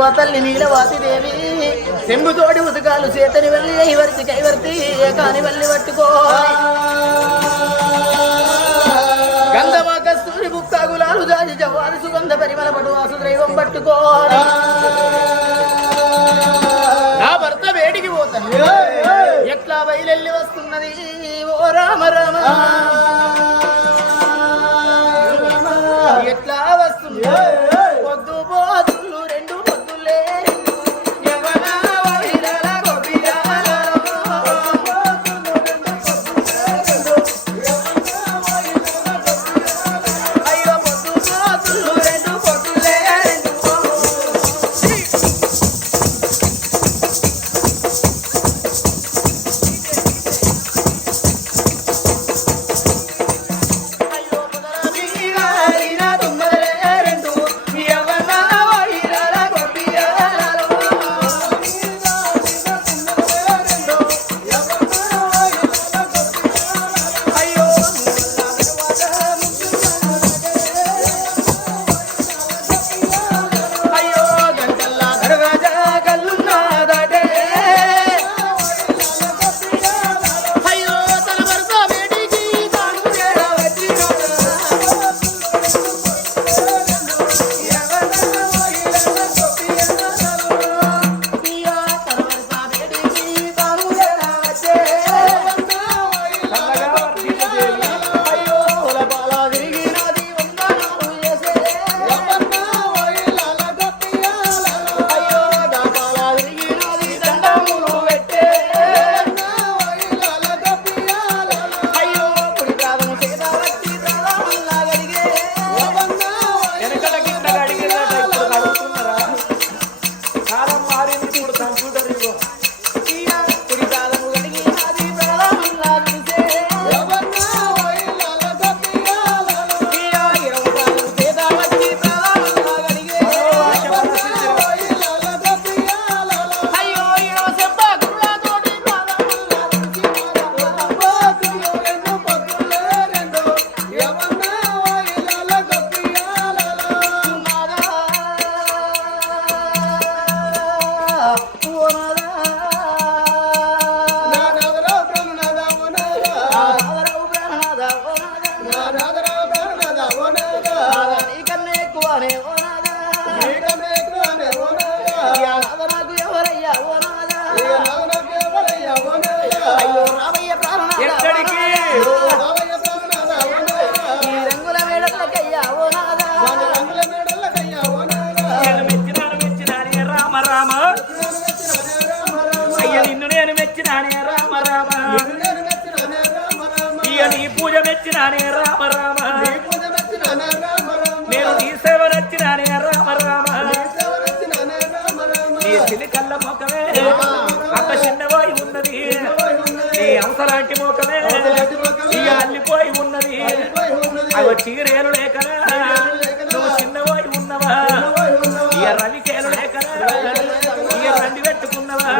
ఓ తల్లి నీలవాసి దేవి. ఉతకాలు చేతని వెళ్ళి ఐవర్తి కైవర్తి? ఏకాని వెళ్ళి పట్టుకో. గంధమ కస్తూరి బుక్క గులాలు జాజి జవ్వాలి సుగంధ పరిమళ పటు వాసు దైవం పట్టుకో. నా భర్త వేడికి పోతాను. ఎట్లా బయలెల్లి వస్తున్నది? ఓ రామ రామ. ఎట్లా போனா మెచ్చినానే రామ రామ నేను నీ సేవ నచ్చినానే రామ రామ నీ చిలికల్ల మొక్కమే అంత చిన్నవాయి ఉన్నది నీ అంశలాంటి మోకమే నీ అల్లిపోయి ఉన్నది అవి చీరేలు లేకనా నువ్వు చిన్నవాయి ఉన్నవా ఇక రవికేలు లేకనా ఇక రండి పెట్టుకున్నవా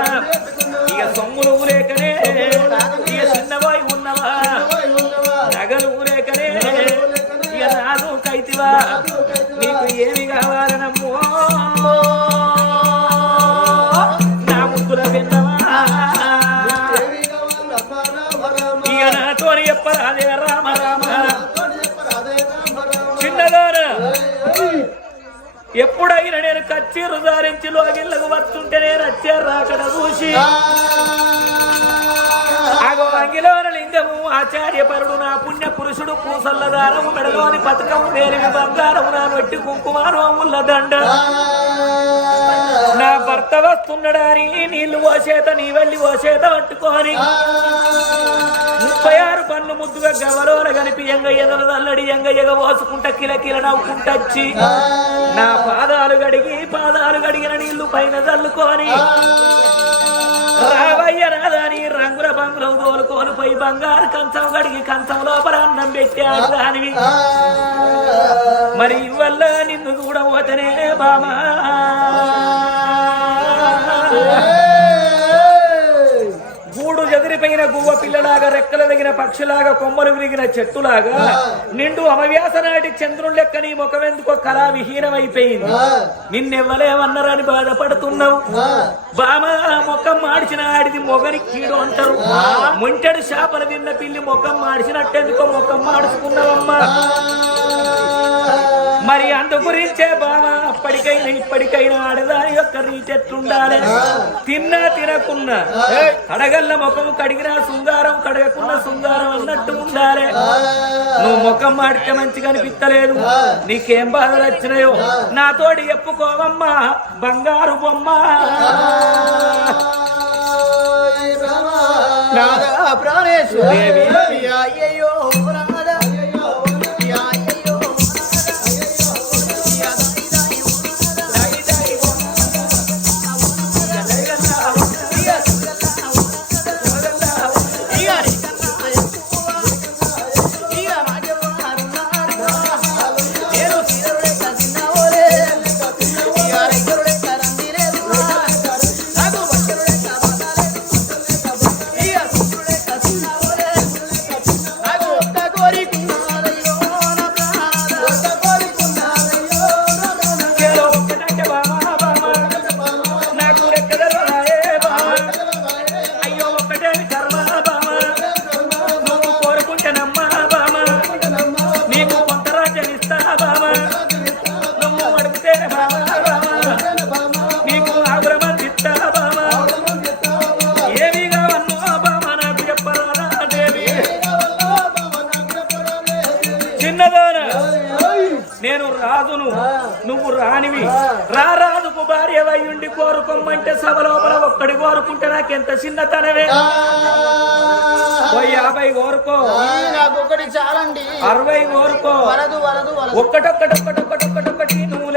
ఇక సొమ్ములు లేకనే దేవా నీకు ఏమి కావాలనమ్మో? నా ముద్దుల విన్నవా? ఇక నాతో చెప్పరాదే రామ. రామ చిన్నదాన ఎప్పుడైనా నేను కచ్చీరు దారించి లోగిళ్ళకు వస్తుంటే నేను వచ్చే రాకడ చూసి అగో అంగిలో లింగము ఆచార్యపరుడు నా పుణ్య పురుషుడు పూసల్లదారము మెడలోని పథకము వేలిమి బంగారము నా నొట్టి కుంకుమాను దండ. నా భర్త వస్తున్నాడని నీళ్ళు ఓసేత నీ వెళ్ళి ఓసేత పట్టుకోని ముప్పై ఆరు పన్ను ముద్దుగా గవరోల కనిపి ఎంగ ఎదల దల్లడి ఎంగ ఎగ పోసుకుంటా నవ్వుకుంటచ్చి నా పాదాలు గడిగి పాదాలు గడిగిన నీళ్ళు పైన చల్లుకొని రావయ్య రాదాని రంగుల బంగులు తోలుకోను పై బంగారు కంచం గడిగి కంచం లోపల అన్నం పెట్టాడు దానివి మరి వల్ల నిన్ను చూడబోతనే బామా. చెదిరిపోయిన గువ్వ పిల్లలాగా రెక్కల దిగిన పక్షిలాగా కొమ్మలు విరిగిన చెట్టులాగా నిండు అమవ్యాస నాటి చంద్రుని లెక్క నీ ముఖం ఎందుకో కళా విహీనమైపోయింది నిన్నెవ్వలేమన్నారని బాధపడుతున్నావు. బామ ముఖం మార్చిన ఆడిది మొగని కీడు అంటారు. ముంటెడు చేపలు తిన్న పిల్లి ముఖం మార్చినట్టెందుకో ముఖం మార్చుకున్నావమ్మా మరి అందు గురించే బామ అప్పటికైనా ఇప్పటికైనా ఆడదాని యొక్క రీచెట్లుండాలి తిన్నా తినకున్నా. కడగల్ల ముఖం కడిగినా శృంగారం కడగకున్న శృంగారం అన్నట్టు ఉండాలి. నువ్వు ముఖం మాడితే మంచిగా అనిపిస్తలేదు. నీకేం బాధలు వచ్చినాయో? నాతోటి చెప్పుకోవమ్మా బంగారు బొమ్మ. ప్రాణేశ్వర. దేవి. నేను రాజును నువ్వు రానివి. రా రాజుకు భార్య ఉండి కోరుకోమంటే సభ లోపల ఒక్కడి కోరుకుంటే నాకెంత చిన్నతనవే యాభై కోరుకో. చాలండి. అరవై కోరుకో. వరదు వరదు వరదు. ఒక్కటొక్కటొక్కటొక్కటొక్కటొక్కటి నువ్వు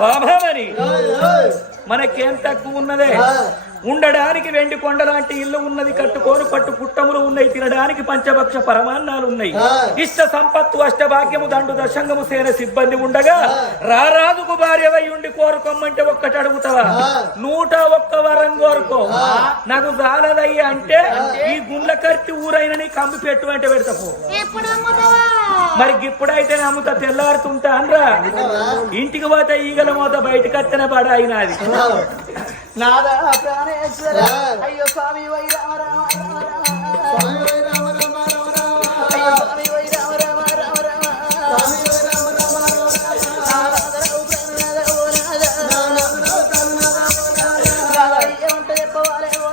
బాబామని మనకేం తక్కువ ఉన్నదే? ఉండడానికి వెండి కొండ లాంటి ఇల్లు ఉన్నది కట్టుకోని పట్టు పుట్టములు ఉన్నాయి తినడానికి పంచభక్ష పరమాన్నాలు ఉన్నాయి. ఇష్ట సంపత్తు అష్టభాగ్యము దండు దశంగము సేన సిబ్బంది ఉండగా రారాజుకు భార్యవై ఉండి కోరుకోమంటే ఒక్కటి అడుగుతావా? నూట ఒక్క వరం కోరుకో. నాకు జాలదయ్యా అంటే ఈ గుండ్ల కర్తి ఊరైన నీ కమ్మి పెట్టు అంటే పెడతా పో. ఎప్పుడు అమ్ముతావా? మరి ఇప్పుడైతే నమ్ముతా తెల్లారుతుంటా అనరా? ఇంటికి పోతే ఈగల మోత బయటకు వస్తేనే పడ అయినది నాదా ప్రాణేశ్వర అయ్యో స్వామి వై రామ రామ రామ రామ అయ్యో స్వామి వై రామ రామ రామ రామ నాదారావు ప్రాణనాథ ఓ నాదా. నాదా ఏమంటే చెప్పవాలే ఓ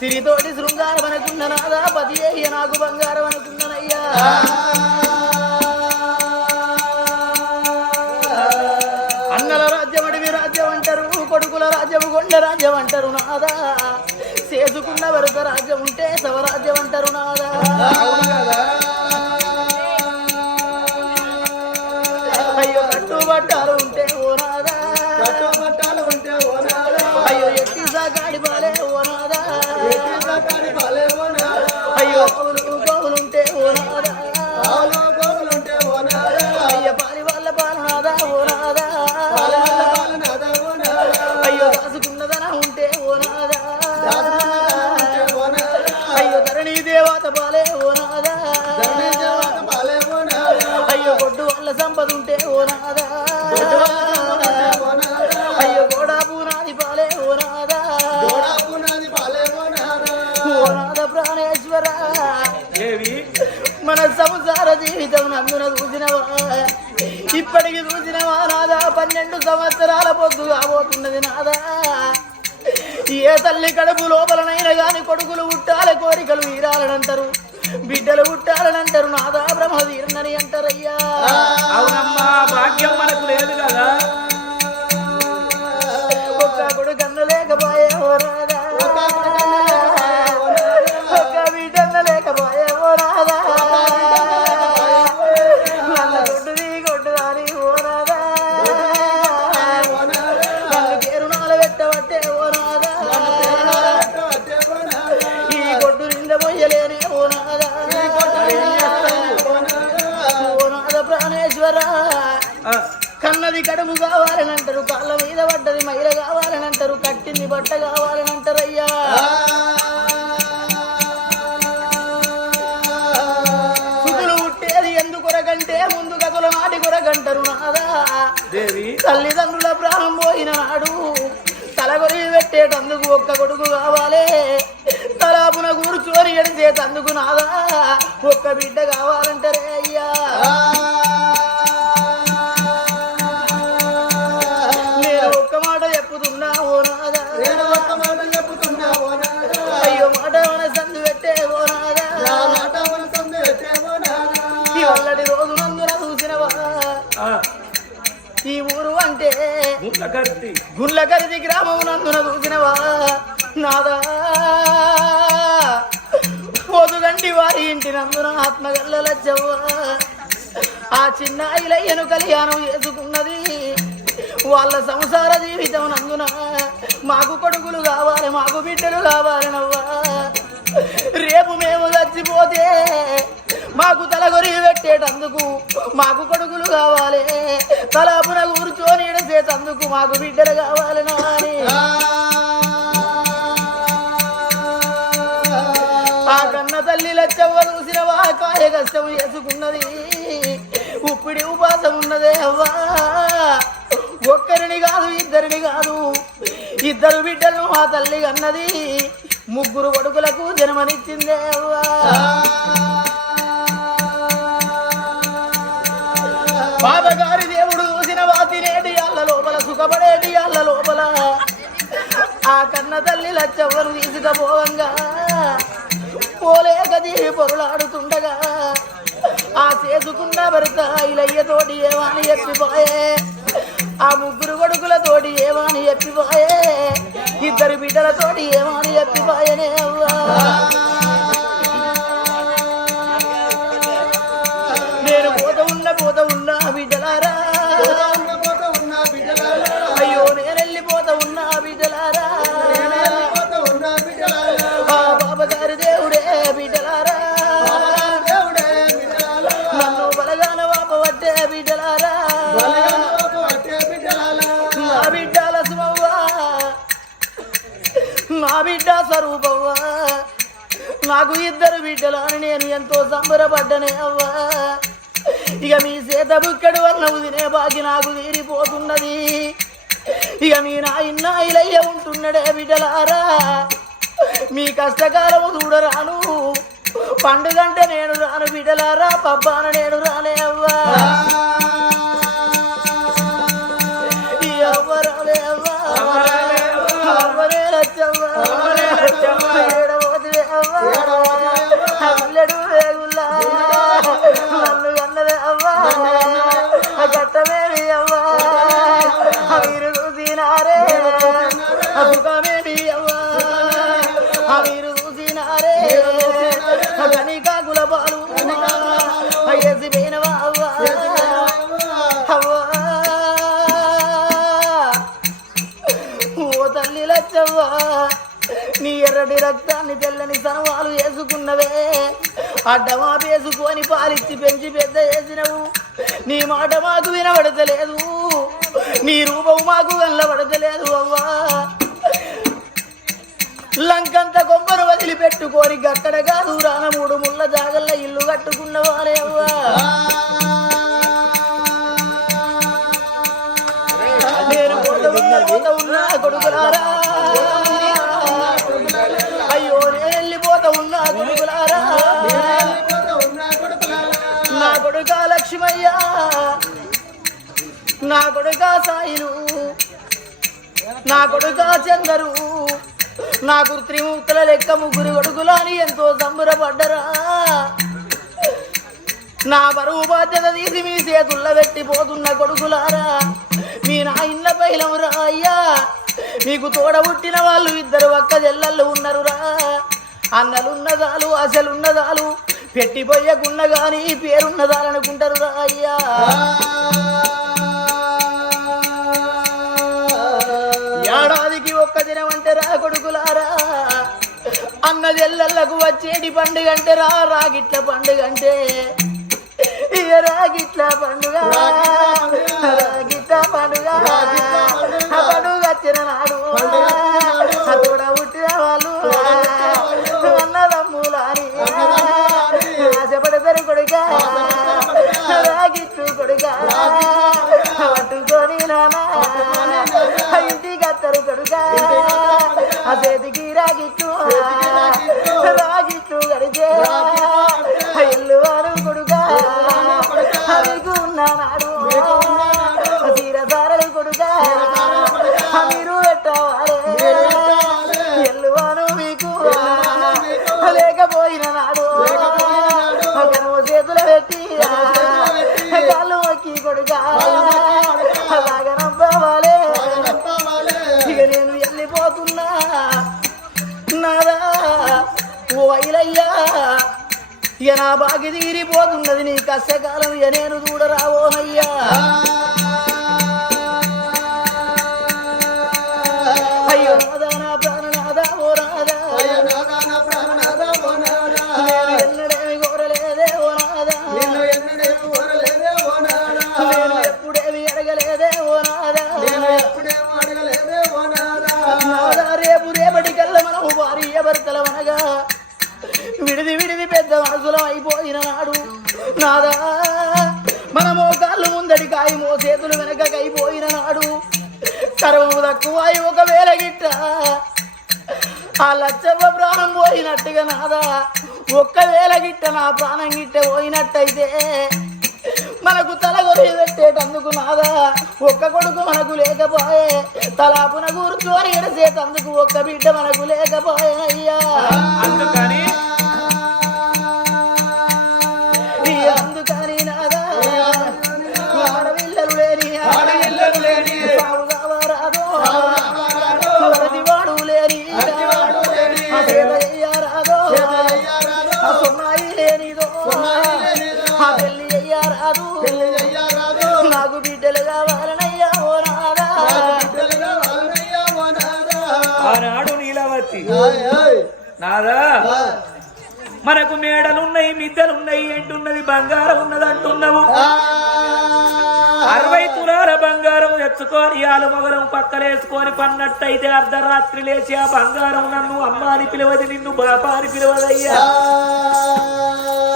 సిరితోటి శృంగారం అనుకున్న నాదా పతి అయ్య నాకు బంగారం అనుకున్ననయ్యా అన్నల రాజ్యం అడివి రాజ్యం అంటారు కొడుకుల రాజ్యం కొండ రాజ్యం అంటారు నాదా. చేసుకున్న వరుస రాజ్యం ఉంటే సవరాజ్యం అంటారు నాదా. అయ్యో కట్టుబట్టాలు ఉంటే ఓ నాదా. సంసార జీవితం నందున చూసినవా? ఇప్పటికి చూసినవా నాదా? పన్నెండు సంవత్సరాల పొద్దు కాబోతున్నది నాదా? ఏ తల్లి కడుపు లోపలనైనా కానీ కొడుకులు పుట్టాలి కోరికలు వీరాలనంటారు. బిడ్డలు పుట్టాలనంటారు. నాదా బ్రహ్మ వీరనని అంటారయ్యా. అవునమ్మా భాగ్యం మనకు లేదు కదా. కన్నది కడుపు కావాలని అంటారు కాళ్ళ మీద పడ్డది మైల కావాలని అంటారు కట్టింది బట్ట కావాలని అంటారు అయ్యా. సుతులు పుట్టేది ఎందుకొరకంటే ముందు గతుల నాటి కొరకంటారు నాదా. దేవి. తల్లిదండ్రుల ప్రాణం పోయిన నాడు తలగొరి పెట్టేటందుకు ఒక్క కొడుకు కావాలి. తలాపున కూర్చొని ఎడిచేటందుకు నాదా. ఒక్క బిడ్డ కావాలంటారే అయ్యా. ఈ వల్లడి రోజు నందున చూసినవా? ఈ ఊరు అంటే గుండ్ల గ్రామం నందున చూసినవా? నాదా. పోదుగంటి వారి ఇంటి నందున ఆత్మగల్లలచ్చవ్వా ఆ చిన్న ఇలయ్యను కళ్యాణం చేసుకున్నది వాళ్ళ సంసార జీవితం నందున మాకు కొడుకులు కావాలి మాకు బిడ్డలు కావాలి నవ్వా. రేపు మేము చచ్చిపోతే మాకు తలగొరి పెట్టేటందుకు మాకు కొడుకులు కావాలి. తలాపున కూర్చొని చేసేటందుకు మాకు బిడ్డలు కావాలి నాని. ఆ కన్న తల్లి లచ్చవ్వ చూసినవా కాయ కష్టం చేసుకున్నది. ఉప్పిడి ఉపాసం ఉన్నదే అవ్వా. ఒక్కరిని కాదు ఇద్దరిని కాదు. ఇద్దరు బిడ్డలు మా తల్లి అన్నది ముగ్గురు కొడుకులకు జన్మనిచ్చిందే అవ్వా. బాబగారి దేవుడు చూసిన వాతినేటి అల్ల లోపల సుఖపడేటి అల్ల లోపల. ఆ కన్న తల్లి లచ్చవ్వను తీసుకపోవంగా. పోలేక దీవి పొరులాడుతుండగా. ఆ చేసుకున్న భర్త ఇలయ్యతోటి ఏవాని చెప్పిపోయే ఆ ముగ్గురు కొడుకులతోటి ఏవాని చెప్పిపోయే ఇద్దరు బిడ్డలతోటి ఏమాని ఎప్పిపోయేనే అవ్వా? నాకు ఇద్దరు అని నేను ఎంతో సంబరపడ్డనే అవ్వా. ఇక మీ చేత బుక్కడు వల్ల ఉదినే బాకి నాకు తీరిపోతున్నది. ఇక మీ నా ఇన్న ఇలయ్య ఉంటున్నడే బిడ్డలారా. మీ కష్టకాలము చూడరాను. పండుగంటే నేను రాను బిడ్డలారా. పబ్బాన నేను రానే అవ్వా. అవ్వరాలే అవ్వా అవ్వరే లచ్చవ్వా అల్లెడు అడ్డమా వేసుకొని పాలిచ్చి పెంచి పెద్ద చేసినవు. నీ మాట మాకు వినబడతలేదు. నీ రూపం మాకు వెళ్ళబడతలేదు అవ్వా. లంకంత కొమ్మను వదిలిపెట్టుకొని గక్కడ కాదు రాన మూడు ముళ్ళ జాగల్ల ఇల్లు కట్టుకున్న వారే అవ్వా. నేను కొడుకులారా. లక్ష్మయ్యా నా కొడుక సాయిలు నా కొడుక చందరు నాకు త్రిమూర్తుల లెక్క ముగ్గురు కొడుకులని ఎంతో సంబరపడ్డరా. నా బరువు బాధ్యత తీసి మీ చేతుల్లో పెట్టిపోతున్న కొడుకులారా మీ నా ఇళ్ళ పైలవురా అయ్యా. మీకు తోడ పుట్టిన వాళ్ళు ఇద్దరు ఒక్క జల్లల్లో ఉన్నరురా. అన్నలున్నదాలు అసలున్నదాలు పెట్టిపోయకున్న గాని పేరున్నదాలనుకుంటారురా అయ్యా. ఏడాదికి ఒక్క దినం అంటే రా కొడుకులారా. అన్న జల్లళ్ళకు వచ్చేటి పండుగ అంటే రా రాగిట్ల పండుగ అంటే ఇక రాగిట్ల పండుగ రాగిట్ల పండుగ. పండుగ. వచ్చిన నాడు కొడుక పట్టుకొని ఇంటికి అత్తరు కొడుక ఆ చేతికి రాగిట్టు కొడుక అలాగ నవ్వాలి ఇక నేను వెళ్ళిపోతున్నా నాదా? ఓ ఐలయ్యా. ఇక నా బాగి తీరిపోతున్నది నీ కష్టకాలం ఇక నేను చూడరావోనయ్యా పెద్ద అయిపోయిన నాడు నాదా మనమో కాళ్ళు ముందడి కాయి మో చేతులు వెనకకైపోయిన నాడు సర్వము తక్కువ ఒకవేళ గిట్ట ఆ లచ్చవ్వ ప్రాణం పోయినట్టుగా నాదా ఒక్కవేళ గిట్ట నా ప్రాణం గిట్ట పోయినట్టయితే మనకు తల కొరి పెట్టేటందుకు నాదా ఒక్క కొడుకు మనకు లేకపోయే తలాపున కూర్చొని ఎడసేటందుకు ఒక్క బిడ్డ మనకు లేకపోయే అయ్యా మనకు మేడలున్నాయి మిద్దలున్నాయి ఎంటున్నది బంగారం ఉన్నది అంటున్నావు. అరవై తులాల బంగారం ఎత్తుకొని ఆలు మొగరం పక్కలేసుకొని పన్నట్టయితే అర్ధరాత్రి లేచి ఆ బంగారం నన్ను అమ్మ అని పిలవది నిన్ను బాప అని పిలవదయ్యా.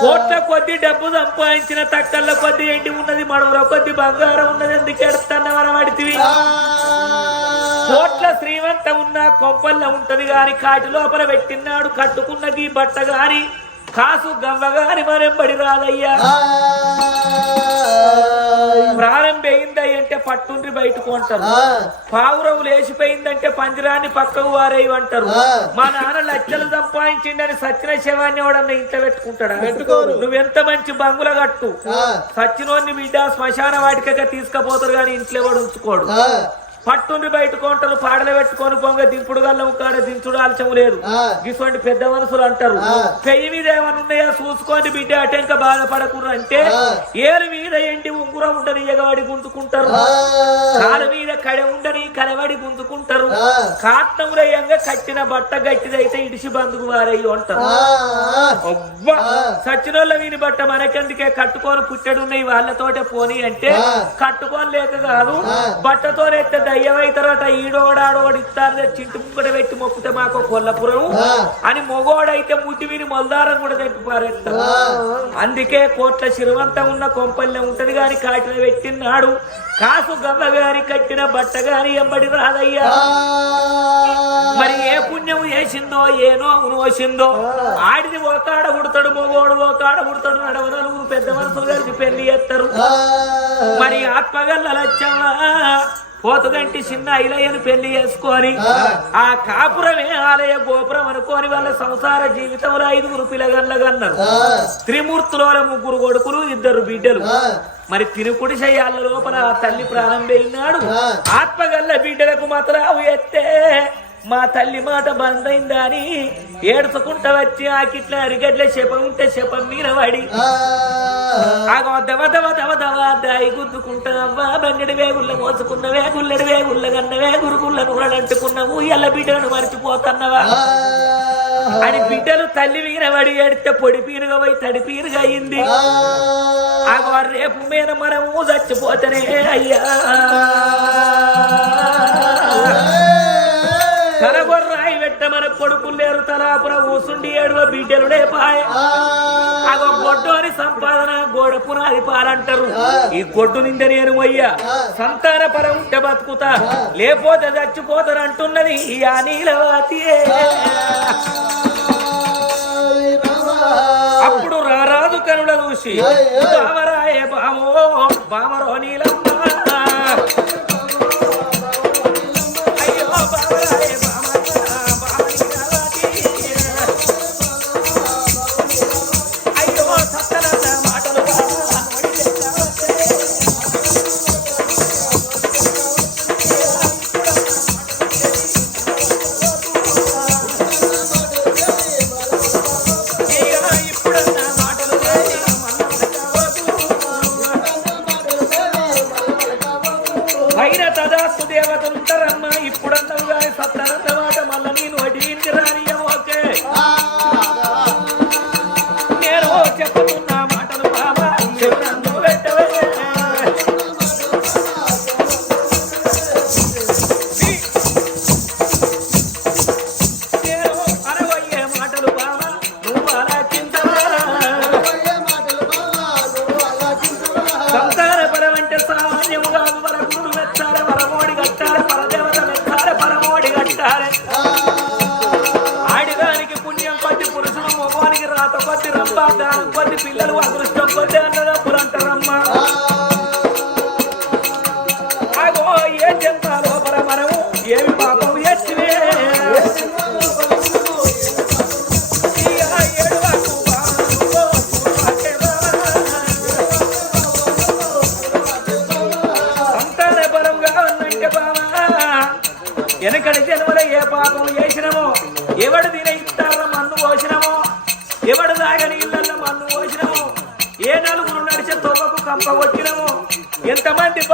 కోట్ల కొద్ది డబ్బు సంపాదించిన తక్కల్ల కొద్ది ఎండి ఉన్నది మడవల కొద్ది బంగారం ఉన్నది ఎందుకు ఎడతన్న వనబడితివి కోట్ల శ్రీమంతం ఉన్న కొంపల్ల ఉంటది గాని కాటి లోపల పెట్టినాడు కట్టుకున్న గీ బట్ట గాని కాసు గవ్వగాని మరెంబడి రాదయ్యా. అంటే పట్టుండ్రి బయటకు అంటారు. పావురం లేచిపోయిందంటే పంజరాన్ని పక్కకు వారేవి అంటారు మా నాన్న లక్షలు సంపాదించిండని సచిన శవాన్ని ఎవడన్నా ఇంట్లో పెట్టుకుంటాడా. నువ్వెంత మంచి బంగుల కట్టు. సచ్చినోన్ని బిడ్డ శ్మశాన వాటికగా తీసుకుపోతారు కానీ ఇంట్లో ఎవడు ఉంచుకోడు. పట్టుండి బయట కొంటారు పాడలు పెట్టుకొని పొంగ దింపుడు గల్లం కాడ దించుడు ఆలస్యం లేదు. ఇటువంటి పెద్ద మనుషులు అంటారు. పెయ్యి మీద ఏమైనా ఉన్నాయా? చూసుకోండి బిడ్డ అటెంక బాధపడకురు అంటే ఏరు మీద ఎండి ఉంగురం ఉండని ఎగవాడి గుంజుకుంటారు. కాలు మీద కడ ఉండని కలవడి గుంజుకుంటారు. కాట్నమురయ్యంగా కట్టిన బట్ట గట్టిదైతే ఇడిసి బందుకు వారయ్యి అంటారు. సచ్చినోళ్ళ వీని బట్ట మనకెందుకే? కట్టుకొని పుట్టడున్నాయి వాళ్ళతోటే పోని అంటే కట్టుకొని లేక కాదు బట్టతోనైతే దయ్యమైతారట ఈడోడాడోడు ఇస్తారు చింటి ముక్కట పెట్టి మొక్కుతే మాకు కొల్లపురం. అని మొగోడైతే ముట్టి విని మొల్దారం కూడా తెప్పి పారేస్తారు అందుకే కోట్ల శిరవంతం ఉన్న కొంపల్లె ఉంటది గాని కాటిన పెట్టినాడు కాసు గవ్వ గారి కట్టిన బట్ట గాని ఎంబడి రాదయ్యా. మరి ఏ పుణ్యం చేసిందో ఏ నోమును వచ్చిందో ఆడిది ఓకాడ ఉడతాడు మొగోడు ఓకాడ ఉడతాడు నడవ నలుగురు పెద్ద మనుషులు కలిసి పెళ్ళి చేస్తారు. మరి ఆత్మగల్ల లచ్చమ్మ పోతుగంటి చిన్న ఐలయ్యను పెళ్ళి చేసుకొని ఆ. కాపురమే ఆలయ గోపురం అనుకోని వాళ్ళ సంసార జీవితంలో ఐదుగురు పిల్లగల్లగన్నారు త్రిమూర్తుల ముగ్గురు కొడుకులు ఇద్దరు బిడ్డలు. మరి తిరుకుడి శయ్యాల లోపల తల్లి పోయినాడు ఆత్మగల్ల బిడ్డలకు మాత్రం ఎత్తే మా తల్లి మాట బందైందా అని ఏడుచుకుంటా వచ్చి ఆకిట్ల అరిగడ్ల శపం ఉంటే శపం మీద పడి. ఆగో దవ దవ దవ దవ దాయి గుద్దుకుంటావా బంగడి వేగుళ్ళ మోసుకున్నవే గుల్లడి వేగుళ్ళ కన్నవే గురుగుళ్ళ నూరడంటుకున్నావు ఎల్ల బిడ్డను మర్చిపోతున్నవా? అని బిడ్డలు తల్లి మీద పడి ఏడితే పొడి పీరుగా పోయి తడి పీరుగా అయింది. ఆగో రేపు మీద మనము చచ్చిపోతనే అయ్యా. తలగొర్రాయి వెట్ట మన కొడుకులు లేరు తలాపుర ఊసుండి ఏడువ బిడ్డలుడే పాయ అగో గొడ్డు అని సంపాదన గోడ పునాది పాలంటారు. ఈ గొడ్డు నిండా నేను అయ్యా సంతాన పర ఉంటే బతుకుతా. లేకపోతే చచ్చిపోతాను అంటున్నది ఈ అనిలవతియే అప్పుడు రారాజు కనుల చూసి బామరాయే బామో బామరో నీలమ్మ పరమోడి ఆడిదానికి పుణ్యం కొద్ది పురుషులు మొగవానికి రాత కొద్ది రంభ దానం కొద్ది పిల్లలు అదృష్టం కొద్ది అన్న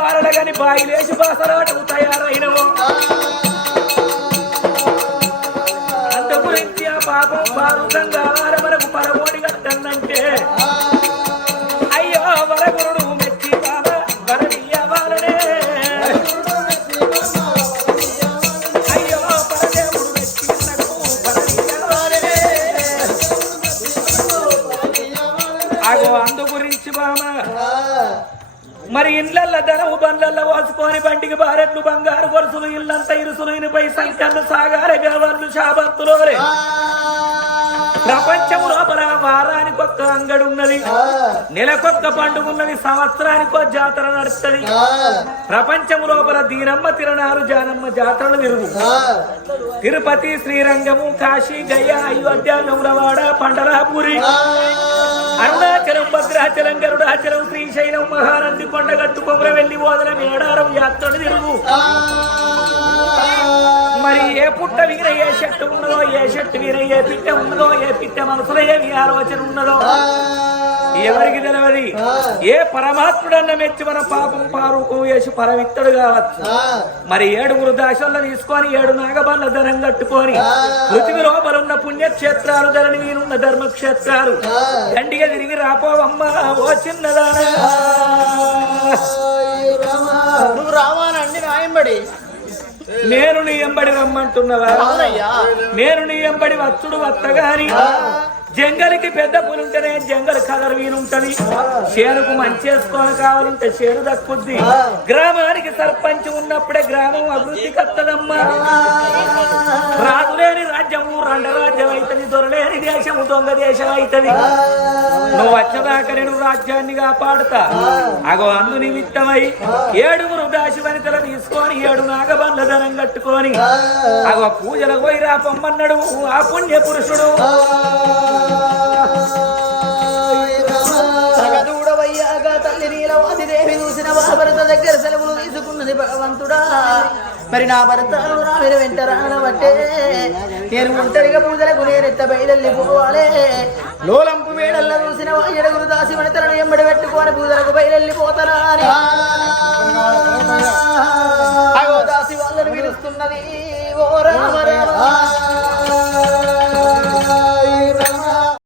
ఎంతమంది బాలల గని బాయిలేసి బారెట్లు బంగారు గొలుసులు ఇల్లంతా ఇరుసులు ఇనిపై సంఖ్యను సాగారే గవర్లు శాబంతులోరే ప్రపంచం లోపల వారానికి ఒక్క అంగడి ఉన్నది నెలకొక్క పండుగ ఉన్నది సంవత్సరానికో జాతర నడుస్తుంది. ప్రపంచం లోపల దీనమ్మ తిరణాలు జానమ్మ జాతరలు తిరుగు తిరుపతి శ్రీరంగము కాశీ గయ అయోధ్య నౌరవాడ పండరాపురి. అరుణాచలం భద్రాచలం గరుడాచలం శ్రీశైలం మహానంది కొండగట్టు కొమరవెల్లి ఓదల మేడారం యాత్రలు తిరుగు. మరి ఏ పుట్ట వీర ఏ చెట్టు ఉన్నదో ఏ చెట్టు వీర ఏ పిట్ట ఉన్నదో ఏ పిట్ట మనసులో ఏ ఆలోచన ఉన్నదో. ఎవరికి తెలియదు ఏ పరమాత్ముడన్న మెచ్చి మన పాపం పారుకు వేసి పరమిత్తుడు కావచ్చు. మరి ఏడుగురు దాశల్లో తీసుకొని ఏడు నాగబాల ధనం కట్టుకొని పృథివీ లోపల ఉన్న పుణ్యక్షేత్రాలు ధరని మీరున్న ధర్మక్షేత్రాలు దండిగా తిరిగి రాపోవమ్మ ఓ చిన్నదానా. నువ్వు రావాలండి నాయంబడి నేను నీ ఎంబడి రమ్మంటున్నవా? నేను నీ ఎంబడి వచ్చుడు వత్తగాని. జంగలికి పెద్ద పులుంటేనే జంగల్ కలర్ వీలుంటది. చేనుకు మంచి చేసుకోని కావాలంటే చేను దక్కుద్ది. గ్రామానికి సర్పంచ్ ఉన్నప్పుడే గ్రామం అభివృద్ధి కత్తదమ్మా. రాజులేని రాజ్యము రండ రాజ్యం అవుతుంది దొరలేని దేశము దొంగ దేశం అవుతుంది నువ్వు వచ్చేదాకా నేను రాజ్యాన్ని కాపాడుతా. అగో అందు నిమిత్తమై ఏడుగురు దాసి వనితల తీసుకొని ఏడు నాగబండ్ల ధనం కట్టుకొని అగో పూజలకు పోయి రా పొమ్మన్నాడు ఆ పుణ్య పురుషుడు. తల్లి నీలవాది దేవి చూసిన భర్త దగ్గర సెలవులు తీసుకున్నది భగవంతుడా. మరి నా భర్త రావిన వెంట రానబట్టే నేను ఒంటరిగా పూజల గురేరెత్త నేనెత్త బయలెళ్ళిపోవాలే లోలంపు వేడల్ల చూసిన ఎడుగురు దాసి వనితలను ఎంబడి పెట్టుకొని పూజలకు బయలెళ్ళిపోతారా అని. దాసి వాళ్ళని పిలుస్తున్నది ఓ రామ.